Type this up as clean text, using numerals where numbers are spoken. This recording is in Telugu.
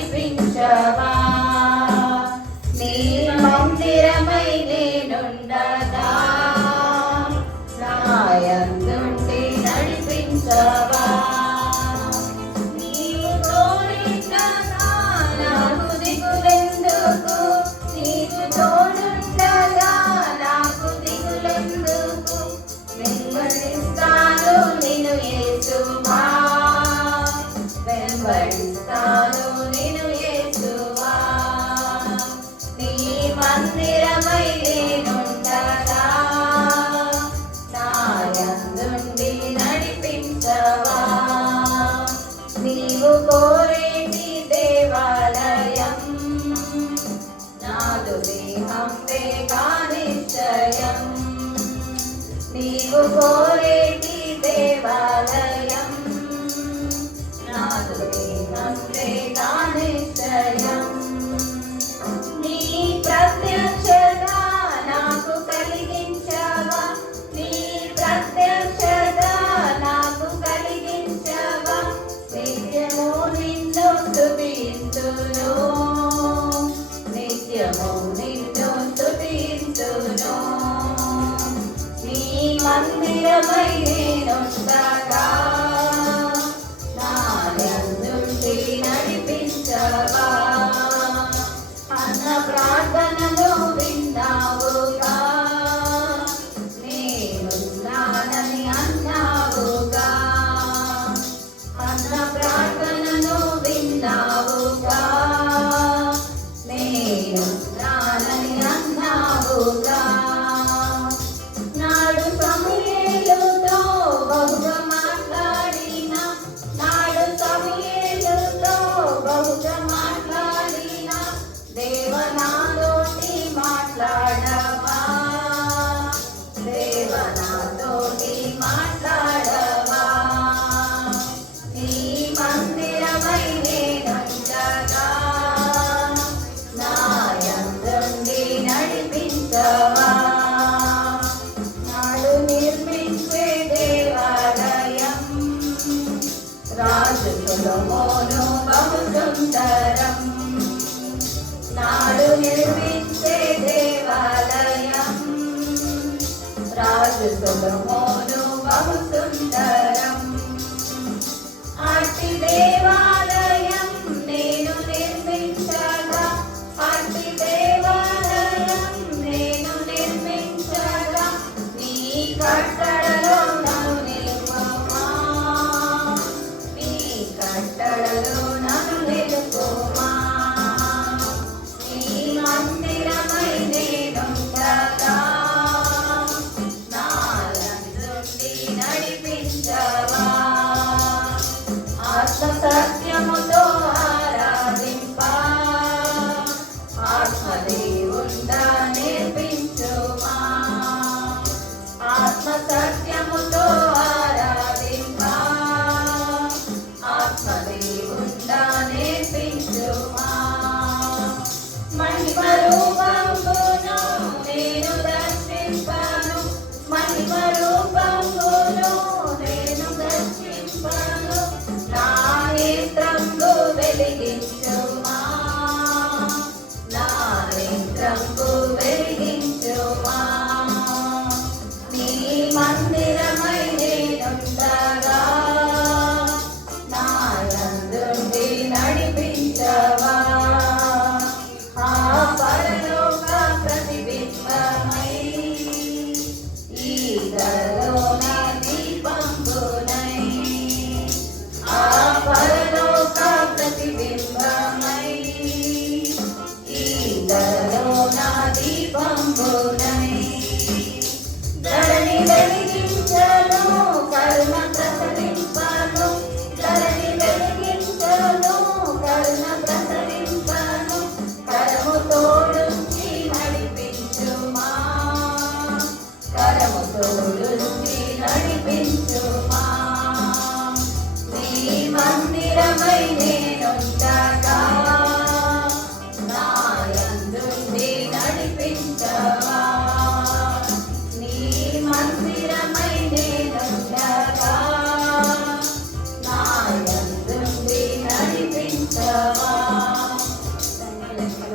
నడిపించవా నీ మందిరమై నేనుండగా నాయందుండి నడిపించవా నీవు తోడుండగా నాకు దిగులెందుకు నీవు తోడుండగా నాకు దిగులెందుకు వెంబడిస్తాను నిన్ను యేసువా వెంబడిస్తాను నిన్ను యేసువా నీ మందిరమై నేనుండగా నాయందుండి నడిపించవా నీవు కోరేటి దేవాలయం నాదు దేహంబే కానిశ్చయం నీవు కోరేటి దేవాలయం నాదు దేహంబే కానిశ్చయం నీ ప్రత్యక్షత నాకు కలిగించవా నీ ప్రత్యక్షత నాకు కలిగించవా నిత్యము నిన్ను స్తుతింతును నిత్యము నిన్ను స్తుతింతును నీ మందిరమై నేనుండగా నాయందుండి నడిపించవా అన్న ప్రార్థనలు విన్నావుగా నేనున్నానని అన్నావుగా అన్న ప్రార్థనను విన్నావుగా నేనున్నానని అన్నావుగా నాడు సమూయేలుతో బహుగా మాట్లాడిన నాడు సమూయేలుతో బహుగా మాట్లాడిన దేవనాతోటి మాట్లాడవా దేవనాతోటి మాట్లాడవా నీ మందిరమై నేనుండగా నాయందుండి నడిపించవా నాడు నిర్మించే దేవాలయం రాజు సొలొమోను బహు సుందరం నాడు నిర్మించే దేవాలయం రాజు సొలొమోను బహు సుందరం అట్టి దేవా